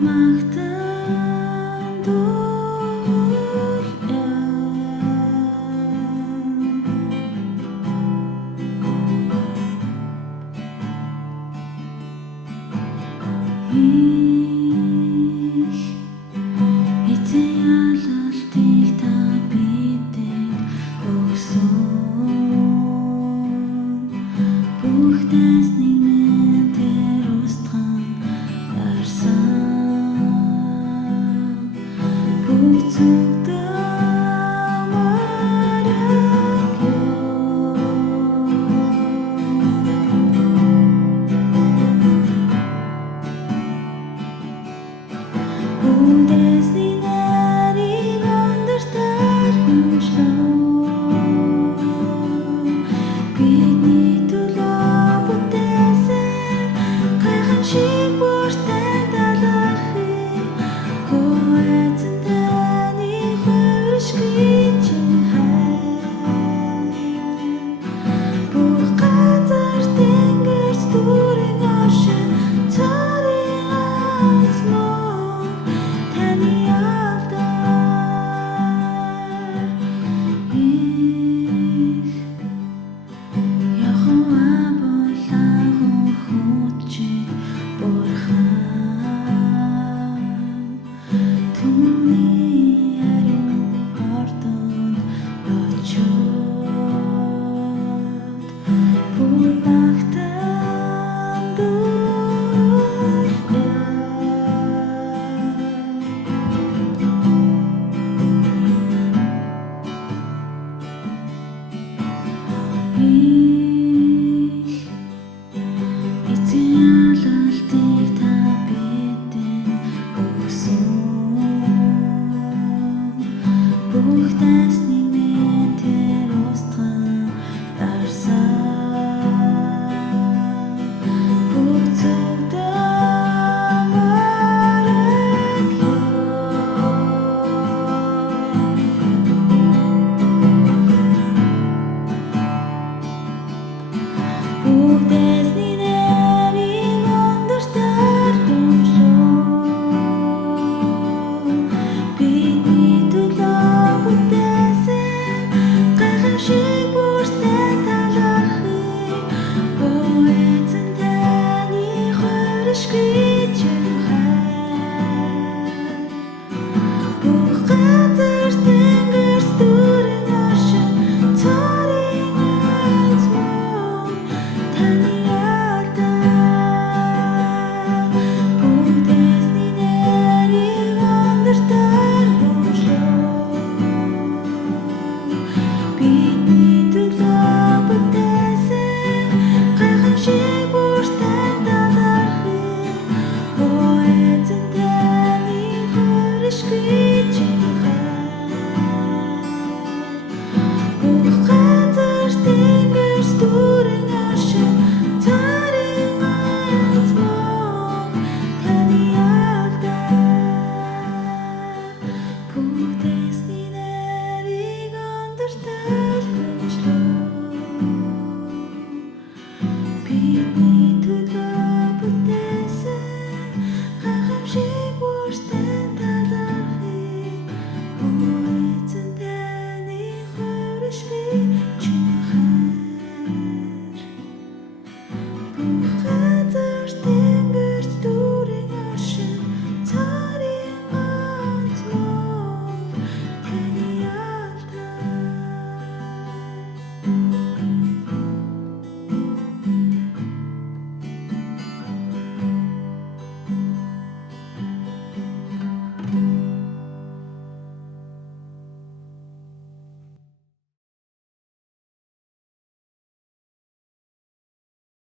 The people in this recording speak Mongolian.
магтан дуулъя их эцэг ялалтыг та бидэнд өгсөн бүх дайсныг минь тэр устган дарсан бүх зүгтээ мараг Бүдэсний нарыг ондарсаар хэмжлөө бидний төлөө бүтээсэн гайхамшиг бүртээ талархыг хөөцөн таны хувиршгүй чин хайр бүх ганцаар тэнгэрт дүүрэн оршин царийн аз мөн таны алдар их Яхова болон хүчит бурхан түүний ариун ордонд очоод бүр магтан дуулъя их эцэг ялалтыг та бидэнд өгсөн бүх дайсныг минь тэр устган дарсан бүх зүгтээ мараг Бүдэсний нарыг ондарсаар хэмжлөө бидний төлөө бүтээсэн гайхамшиг бүртээ талархыг хөөцөн таны хувиршгүй